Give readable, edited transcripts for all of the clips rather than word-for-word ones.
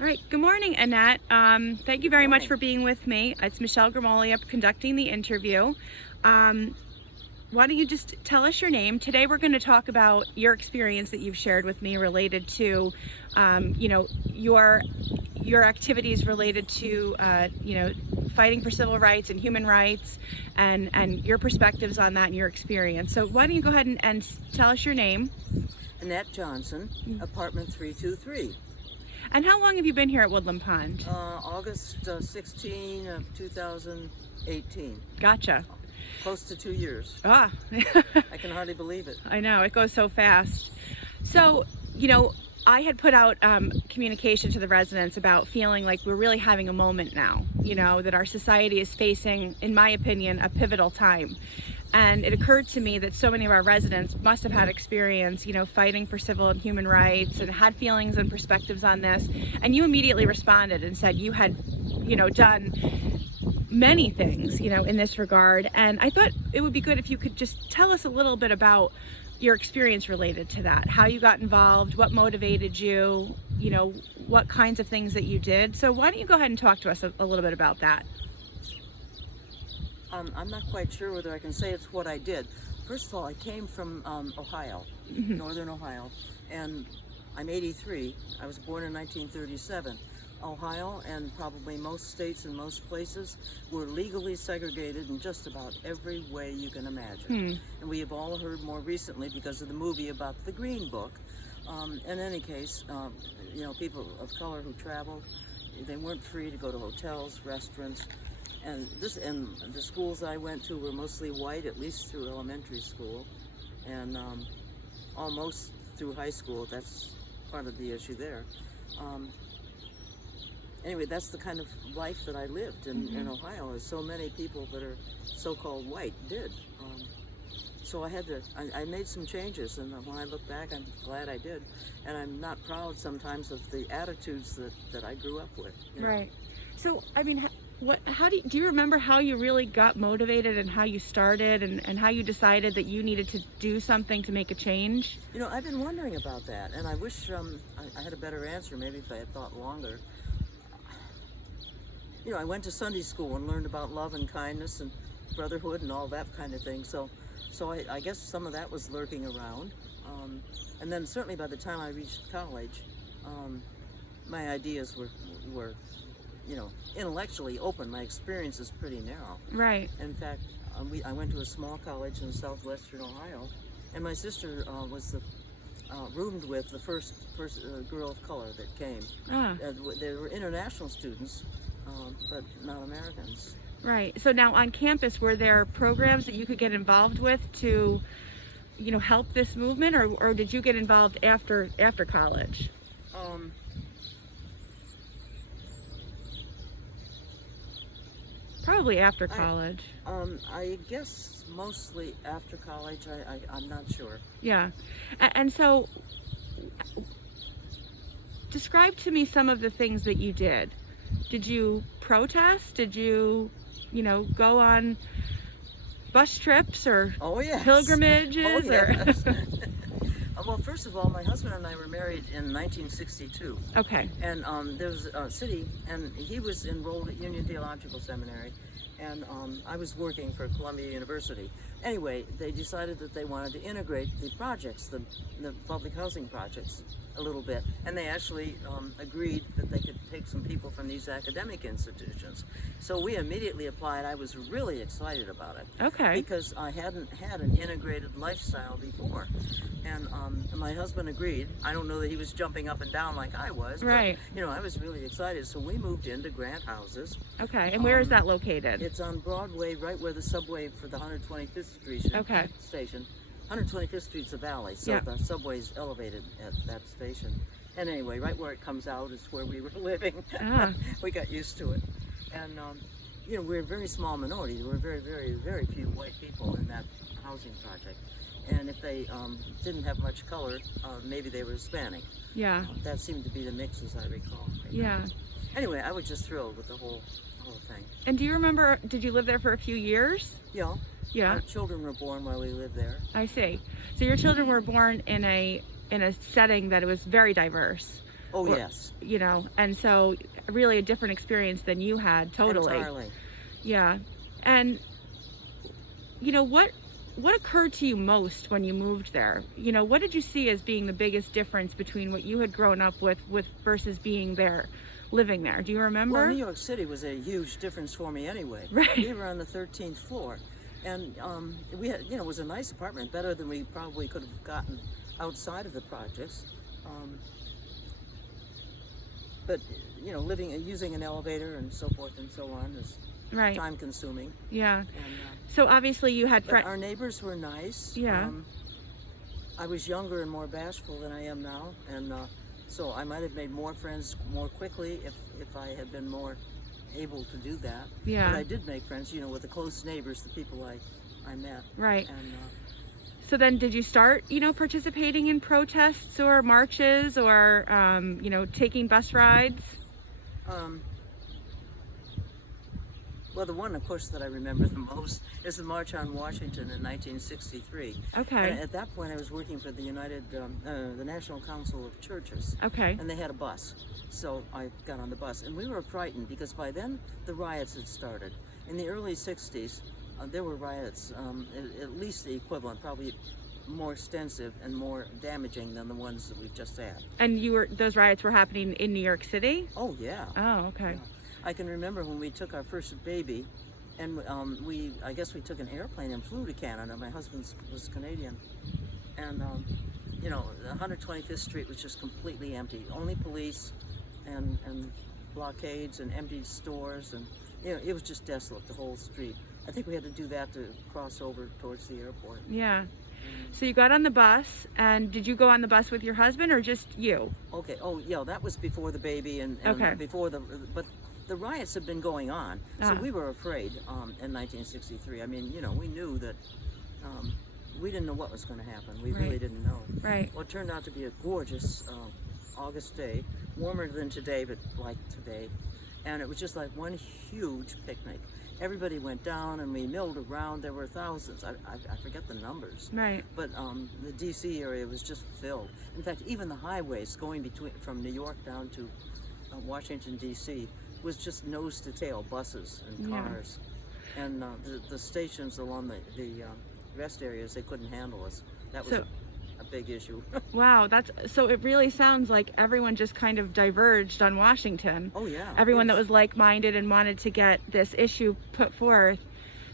All right. Good morning, Annette. Thank you very much Morning. for being with me. It's Michelle Grimaldi up conducting the interview. Why don't you just tell us your name? Today we're going to talk about your experience that you've shared with me related to, your activities related to, fighting for civil rights and human rights, and your perspectives on that and your experience. So why don't you go ahead and tell us your name? Annette Johnson, apartment 323. And how long have you been here at Woodland Pond? August 16 of 2018. Gotcha. Close to 2 years. Ah, I can hardly believe it. I know, it goes so fast. So, I had put out communication to the residents about feeling like we're really having a moment now, that our society is facing, in my opinion, a pivotal time. And it occurred to me that so many of our residents must have had experience, fighting for civil and human rights and had feelings and perspectives on this. And you immediately responded and said you had, done many things, in this regard. And I thought it would be good if you could just tell us a little bit about your experience related to that, how you got involved, what motivated you, what kinds of things that you did. So why don't you go ahead and talk to us a little bit about that? I'm not quite sure whether I can say it's what I did. First of all, I came from Ohio, northern Ohio, and I'm 83. I was born in 1937. Ohio and probably most states and most places were legally segregated in just about every way you can imagine. And we have all heard more recently because of the movie about the Green Book. In any case, people of color who traveled, they weren't free to go to hotels, restaurants, and the schools I went to were mostly white, at least through elementary school, and almost through high school. That's part of the issue there. Anyway, that's the kind of life that I lived in Ohio, as so many people that are so-called white did. So I made some changes, and when I look back, I'm glad I did. And I'm not proud sometimes of the attitudes that I grew up with. Right. So, I mean, do you remember how you really got motivated and how you started and how you decided that you needed to do something to make a change? I've been wondering about that, and I wish I had a better answer, maybe if I had thought longer. I went to Sunday school and learned about love and kindness and brotherhood and all that kind of thing. So I guess some of that was lurking around. And then certainly by the time I reached college, my ideas were intellectually open. My experience is pretty narrow. Right. In fact, I went to a small college in southwestern Ohio, and my sister roomed with the first girl of color that came. They were international students, but not Americans. Right. So now on campus, were there programs that you could get involved with to, help this movement, or did you get involved after college? Probably after college. I guess mostly after college. I'm not sure. Yeah. And so describe to me some of the things that you did. Did you protest? Did you, go on bus trips or pilgrimages? Oh, yes. Well, first of all, my husband and I were married in 1962. Okay. And there was a city, and he was enrolled at Union Theological Seminary, and I was working for Columbia University. Anyway, they decided that they wanted to integrate the projects, the public housing projects, a little bit, and they actually agreed that they could take some people from these academic institutions. So we immediately applied. I was really excited about it. Okay. Because I hadn't had an integrated lifestyle before. And my husband agreed. I don't know that he was jumping up and down like I was, right. But I was really excited. So we moved into Grant houses. Okay, and where is that located? It's on Broadway, right where the subway for the 125th Street station. 125th Street's a valley, so the subway's elevated at that station. And anyway, right where it comes out is where we were living. We got used to it. And, we're a very small minority. There were very, very, very few white people in that housing project. And if they didn't have much color, maybe they were Hispanic. Yeah. That seemed to be the mix, as I recall. Yeah. Anyway, I was just thrilled with the whole thing. And do you remember, did you live there for a few years? Yeah. Yeah. Our children were born while we lived there. I see. So your children were born in a setting that was very diverse. Oh, Or- yes. You know, and so really a different experience than you had, totally. Entirely. Yeah. And you know, what occurred to you most when you moved there? You know, what did you see as being the biggest difference between what you had grown up with versus being there, living there? Do you remember? Well, New York City was a huge difference for me anyway. Right. We were on the 13th floor, and we had, it was a nice apartment, better than we probably could have gotten outside of the projects. But living and using an elevator and so forth and so on is Right. time consuming. Yeah. And So obviously you had but friends. our neighbors were nice. Yeah. I was younger and more bashful than I am now, and so I might have made more friends more quickly if I had been more able to do that. Yeah. But I did make friends, with the close neighbors, the people I met. Right. And So then did you start, participating in protests or marches or, taking bus rides? well, the one, of course, that I remember the most is the March on Washington in 1963. Okay. And at that point, I was working for the National Council of Churches. Okay. And they had a bus. So I got on the bus. And we were frightened because by then the riots had started. In the early 60s, there were riots, at least the equivalent, probably more extensive and more damaging than the ones that we've just had. And those riots were happening in New York City? Oh, yeah. Oh, okay. Yeah. I can remember when we took our first baby, and I guess we took an airplane and flew to Canada. My husband was Canadian. And, 125th Street was just completely empty. Only police and blockades and empty stores. And, it was just desolate, the whole street. I think we had to do that to cross over towards the airport. Yeah. So you got on the bus, and did you go on the bus with your husband or just you? Okay. Oh, yeah. That was before the baby and Okay. but the riots had been going on, so Ah. we were afraid in 1963. I mean, we knew that we didn't know what was going to happen. We Right. really didn't know. Right. Well, it turned out to be a gorgeous August day, warmer than today, but like today, and it was just like one huge picnic. Everybody went down and we milled around. There were thousands. I forget the numbers. Right. But the D.C. area was just filled. In fact, even the highways going from New York down to Washington, D.C. was just nose to tail buses and Yeah. cars. And the stations along the rest areas, they couldn't handle us. That was So- a big issue. Wow, so it really sounds like everyone just kind of diverged on Washington. Oh, yeah. Everyone that It was like-minded and wanted to get this issue put forth.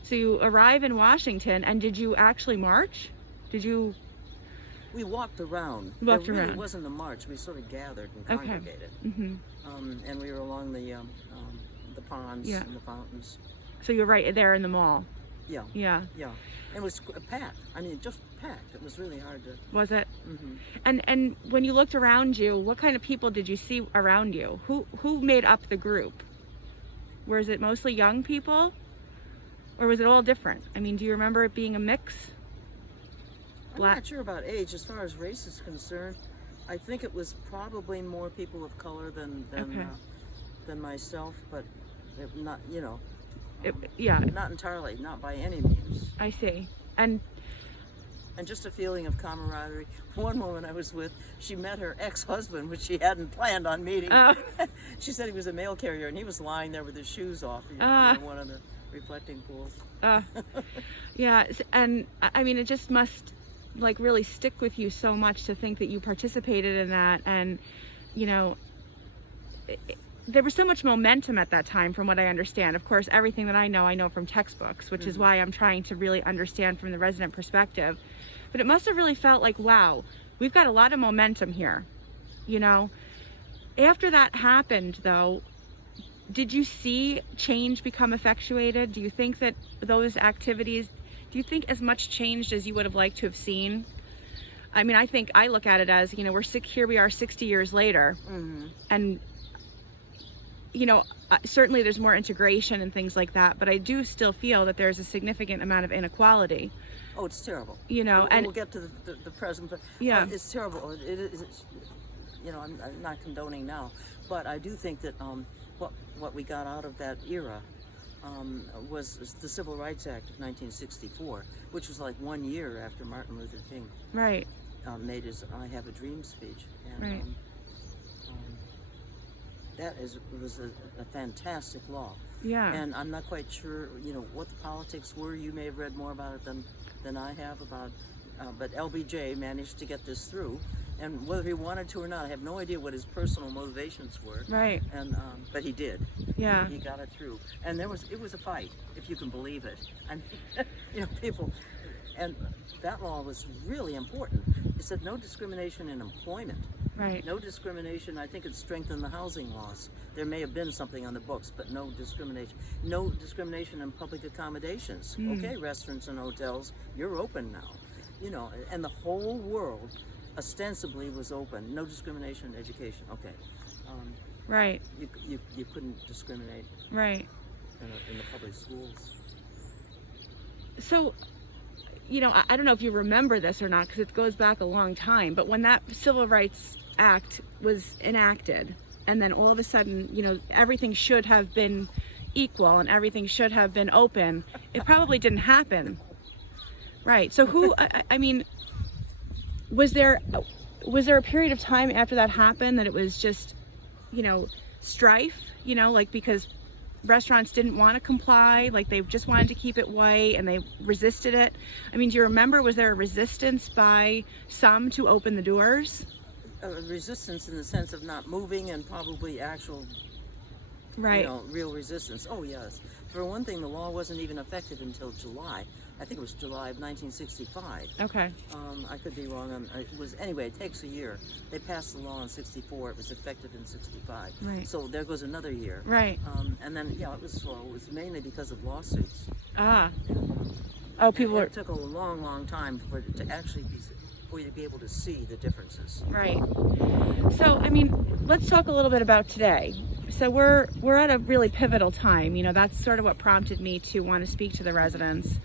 So you arrive in Washington, and did you actually march? We walked around. Walked There really around. wasn't a march. We sort of gathered and Okay. congregated. Mm-hmm. And we were along the ponds Yeah. and the fountains. So you're right there in the mall. Yeah, Yeah. yeah. It was packed. I mean, just packed. It was really hard to. Was it? Mhm. And when you looked around you, what kind of people did you see around you? Who made up the group? Was it mostly young people? Or was it all different? I mean, do you remember it being a mix? I'm Black- not sure about age. As far as race is concerned, I think it was probably more people of color than Okay. than myself, but not Yeah, not entirely, not by any means. I see. And And just a feeling of camaraderie. One woman I was with, she met her ex-husband, which she hadn't planned on meeting. She said he was a mail carrier, and he was lying there with his shoes off in one of the reflecting pools. yeah, and I mean, it just must like really stick with you so much to think that you participated in that, and there was so much momentum at that time, from what I understand. Of course, everything that I know from textbooks, which is why I'm trying to really understand from the resident perspective. But it must have really felt like, wow, we've got a lot of momentum here. After that happened, though, did you see change become effectuated? Do you think that those activities, do you think as much changed as you would have liked to have seen? I mean, I look at it as, here we are 60 years later, and certainly there's more integration and things like that, but I do still feel that there's a significant amount of inequality. Oh, it's terrible. And we'll get to the present, but Yeah. it's terrible. It is. I'm not condoning now, but I do think that what we got out of that era was the Civil Rights Act of 1964, which was like 1 year after Martin Luther King right. made his "I Have a Dream" speech. And, Right. was a fantastic law. Yeah. And I'm not quite sure, what the politics were. You may have read more about it than I have about, but LBJ managed to get this through. And whether he wanted to or not, I have no idea what his personal motivations were. Right. And but he did. Yeah. He got it through. And it was a fight, if you can believe it. I mean, people, and that law was really important. It said no discrimination in employment. Right. No discrimination. I think it strengthened the housing laws. There may have been something on the books, but no discrimination. No discrimination in public accommodations. Okay, restaurants and hotels, you're open now. And the whole world ostensibly was open. No discrimination in education. Okay. Right. You couldn't discriminate. Right. In the public schools. So, I don't know if you remember this or not, because it goes back a long time, but when that Civil Rights Act was enacted, and then all of a sudden, everything should have been equal and everything should have been open, it probably didn't happen. Right. So I mean, was there a period of time after that happened that it was just, strife, like because restaurants didn't want to comply, like they just wanted to keep it white and they resisted it? I mean, do you remember, was there a resistance by some to open the doors? Resistance in the sense of not moving, and probably actual, right, real resistance. Oh yes. For one thing, the law wasn't even effective until July. I think it was July of 1965. Okay. I could be wrong. Anyway, it takes a year. They passed the law in 64. It was effective in 65. Right. So there goes another year. Right. And then, it was slow. It was mainly because of lawsuits. Ah. Oh, people It took a long, long time for you to be able to see the differences. Right. So, I mean, let's talk a little bit about today. So we're at a really pivotal time. That's sort of what prompted me to want to speak to the residents.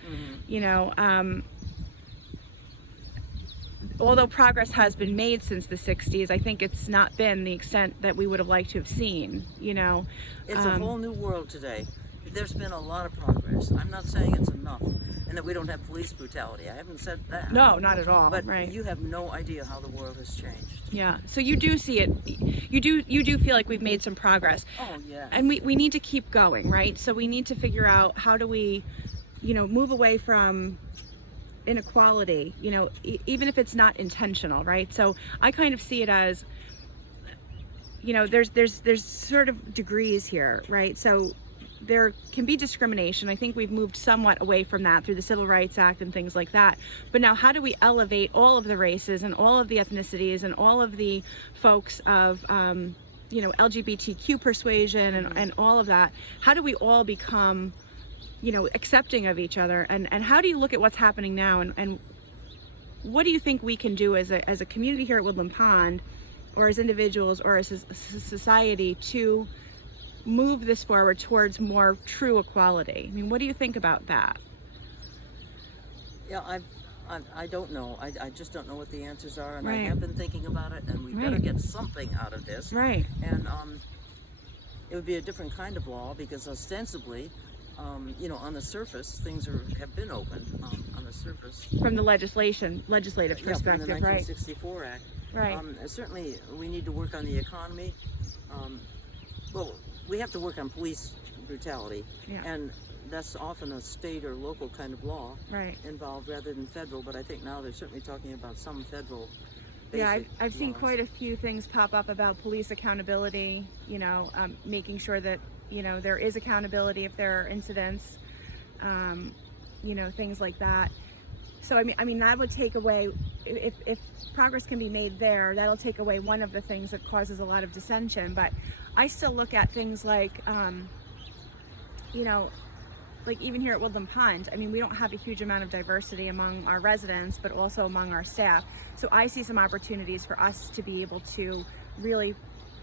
Although progress has been made since the 60s, I think it's not been the extent that we would have liked to have seen. It's a whole new world today. There's been a lot of progress. I'm not saying it's enough, and that we don't have police brutality. I haven't said that. No, not at all. But right. You have no idea how the world has changed. Yeah. So you do see it. You do feel like we've made some progress. Oh yeah. And we need to keep going, right? So we need to figure out how do we, move away from inequality. Even if it's not intentional, right? So I kind of see it as, there's sort of degrees here, right? So there can be discrimination. I think we've moved somewhat away from that through the Civil Rights Act and things like that. But now how do we elevate all of the races and all of the ethnicities and all of the folks of, LGBTQ persuasion and all of that? How do we all become, accepting of each other? And how do you look at what's happening now? And what do you think we can do as a community here at Woodland Pond, or as individuals, or as a society, to move this forward towards more true equality? I mean, what do you think about that? Yeah, I don't know. I just don't know what the answers are, and Right. I have been thinking about it, and we Right. better get something out of this. Right. And it would be a different kind of law, because ostensibly, on the surface, things have been opened on the surface. From the legislative Yeah, from perspective, the right? 1964 Act. Right. Certainly, we need to work on the economy. Well, we have to work on police brutality, Yeah. and that's often a state or local kind of law Right. involved rather than federal. But I think now they're certainly talking about some federal. Yeah, basic I've seen laws. quite a few things pop up about police accountability, making sure that, there is accountability if there are incidents, things like that. So, I mean, that would take away, if progress can be made there, that'll take away one of the things that causes a lot of dissension. But I still look at things like, like even here at Woodland Pond, I mean, we don't have a huge amount of diversity among our residents, but also among our staff. So I see some opportunities for us to be able to really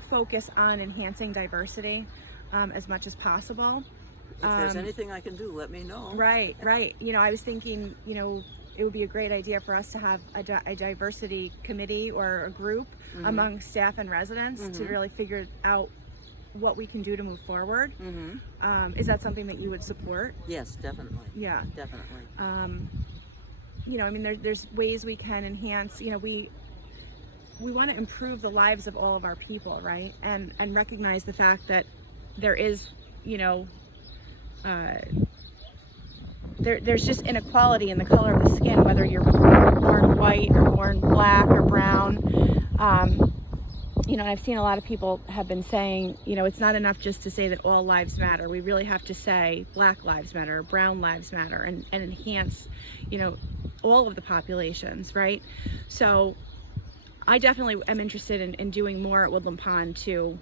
focus on enhancing diversity as much as possible. If there's anything I can do, let me know. Right. I was thinking, it would be a great idea for us to have a diversity committee or a group among staff and residents to really figure out what we can do to move forward. Is that something that you would support? Yes, definitely. Yeah. Definitely. I mean, there's ways we can enhance, we want to improve the lives of all of our people, right? And recognize the fact that there is, there's just inequality in the color of the skin, whether you're born white or born black or brown. And I've seen a lot of people have been saying, it's not enough just to say that all lives matter. We really have to say Black lives matter, brown lives matter, and enhance, all of the populations, right? So I definitely am interested in doing more at Woodland Pond to,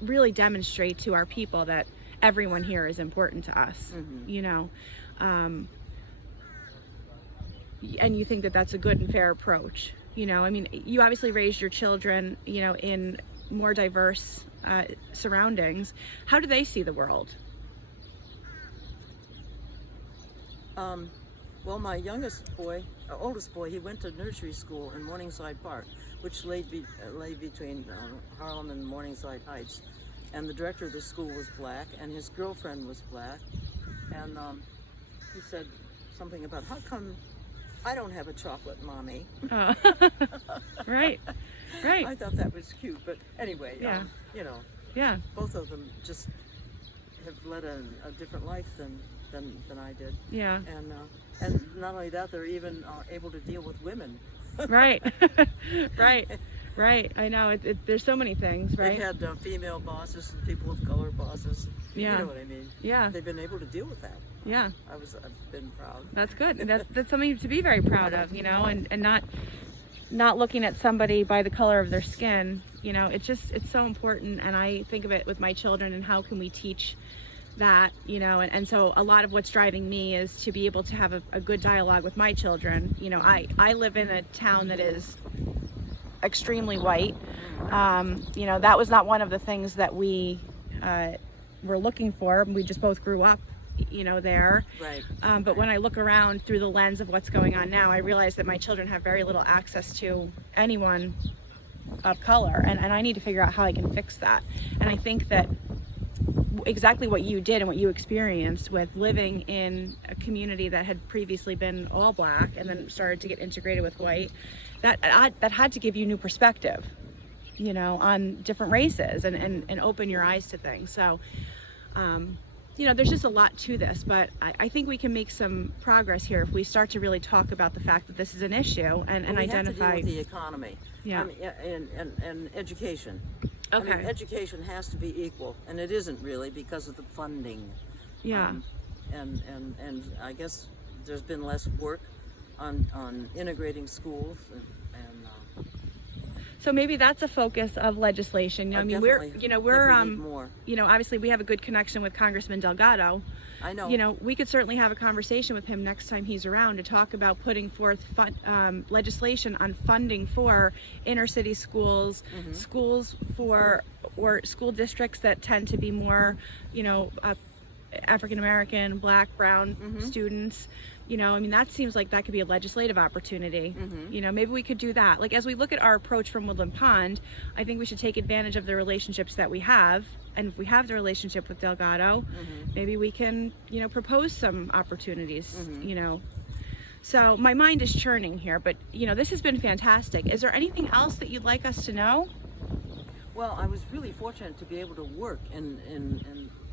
really demonstrate to our people that everyone here is important to us, and you think that that's a good and fair approach. You obviously raised your children, in more diverse surroundings. How do they see the world? Well, my oldest boy, he went to nursery school in Morningside Park, which lay between Harlem and Morningside Heights. And the director of the school was black, and his girlfriend was black. And he said something about, how come I don't have a chocolate mommy? Oh. Right. I thought that was cute, but anyway, yeah. Yeah. Both of them just have led a different life than I did. Yeah. And not only that, they're even able to deal with women. Right. Right. I know. There's so many things, right? They've had female bosses and people of color bosses. Yeah. You know what I mean? Yeah. They've been able to deal with that. Yeah. I've been proud. That's good. And that's something to be very proud of, and not looking at somebody by the color of their skin. It's so important. And I think of it with my children and how can we teach that, and so a lot of what's driving me is to be able to have a good dialogue with my children. I live in a town that is extremely white. That was not one of the things that we were looking for. We just both grew up, there. Right. But when I look around through the lens of what's going on now, I realize that my children have very little access to anyone of color, and I need to figure out how I can fix that. And I think that exactly what you did and what you experienced with living in a community that had previously been all black and then started to get integrated with white, that had to give you new perspective, on different races and open your eyes to things. So, there's just a lot to this, but I think we can make some progress here if we start to really talk about the fact that this is an issue and we identify. have to deal with the economy. Yeah. And education. Okay. Education has to be equal, and it isn't really because of the funding. Yeah. And I guess there's been less work on integrating schools and So maybe that's a focus of legislation. I mean, we're we need more. Obviously we have a good connection with Congressman Delgado. I know. We could certainly have a conversation with him next time he's around to talk about putting forth legislation on funding for inner city schools, schools or school districts that tend to be more, African American, black, brown students. That seems like that could be a legislative opportunity. Maybe we could do that. Like, as we look at our approach from Woodland Pond, I think we should take advantage of the relationships that we have. And if we have the relationship with Delgado, maybe we can, propose some opportunities, So my mind is churning here, but, this has been fantastic. Is there anything else that you'd like us to know? Well, I was really fortunate to be able to work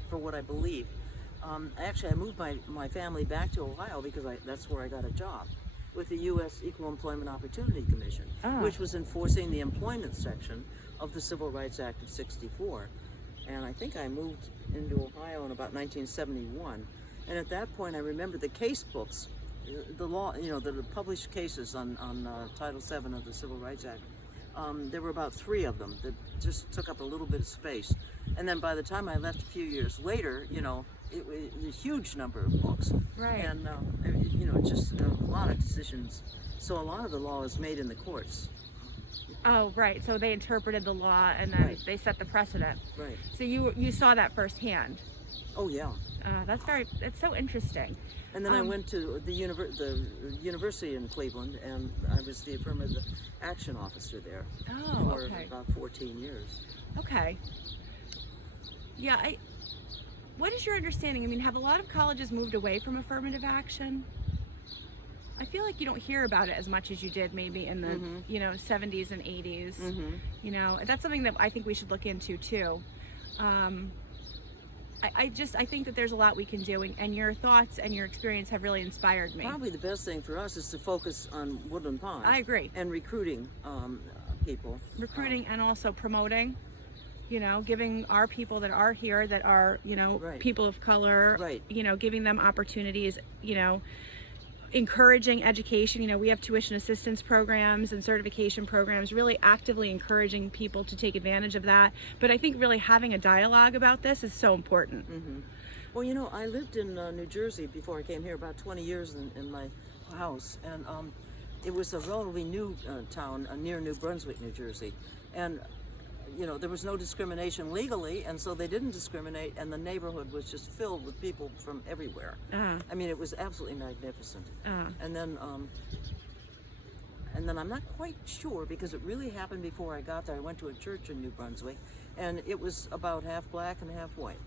for what I believe. Actually, I moved my family back to Ohio because that's where I got a job with the U.S. Equal Employment Opportunity Commission, which was enforcing the employment section of the Civil Rights Act of '64. And I think I moved into Ohio in about 1971. And at that point, I remember the case books, the law, the published cases on Title VII of the Civil Rights Act. There were about 3 of them that just took up a little bit of space. And then by the time I left a few years later, it was a huge number of books. Right. And, just a lot of decisions. So a lot of the law is made in the courts. Oh, right. So they interpreted the law and then they set the precedent. Right. So you saw that firsthand. Oh, yeah. It's so interesting. And then I went to the university in Cleveland, and I was the affirmative action officer there for about 14 years. Okay. Yeah, what is your understanding? I mean, have a lot of colleges moved away from affirmative action? I feel like you don't hear about it as much as you did maybe in the, you know, 70s and 80s. You know, that's something that I think we should look into too. I think that there's a lot we can do, and your thoughts and your experience have really inspired me. Probably the best thing for us is to focus on Woodland Pond. I agree. And recruiting people. Recruiting and also promoting, you know, giving our people that are here, that are, you know, Right. people of color, Right. you know, giving them opportunities, you know, encouraging education. You know, we have tuition assistance programs and certification programs, really actively encouraging people to take advantage of that. But I think really having a dialogue about this is so important. Well, you know, I lived in New Jersey before I came here, about 20 years in my house, and it was a relatively new town near New Brunswick, New Jersey, and you know, there was no discrimination legally, and so they didn't discriminate, and the neighborhood was just filled with people from everywhere. I mean, it was absolutely magnificent. And then I'm not quite sure, because it really happened before I got there. I went to a church in New Brunswick, and it was about half black and half white.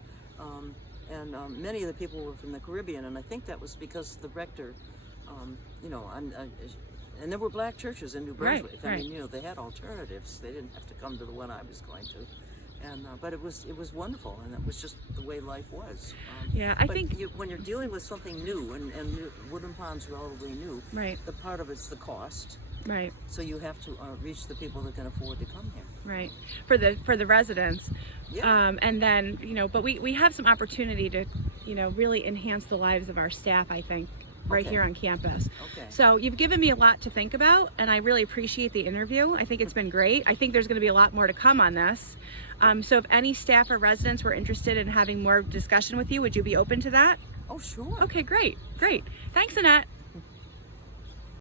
Many of the people were from the Caribbean, and I think that was because the rector, you know, and there were black churches in New Brunswick. Right. I mean, you know, they had alternatives. They didn't have to come to the one I was going to, and but it was wonderful, and it was just the way life was. Yeah, I think when you're dealing with something new, and Woodland Pond's relatively new, right. the part of it's the cost. Right. So you have to reach the people that can afford to come here. Right. For the residents. Yeah. And then, you know, but we have some opportunity to, you know, really enhance the lives of our staff, I think, right Okay. here on campus. Okay. So you've given me a lot to think about, and I really appreciate the interview. I think it's been great. I think there's going to be a lot more to come on this. So if any staff or residents were interested in having more discussion with you, would you be open to that? Oh, sure. Okay, great. Thanks, Annette.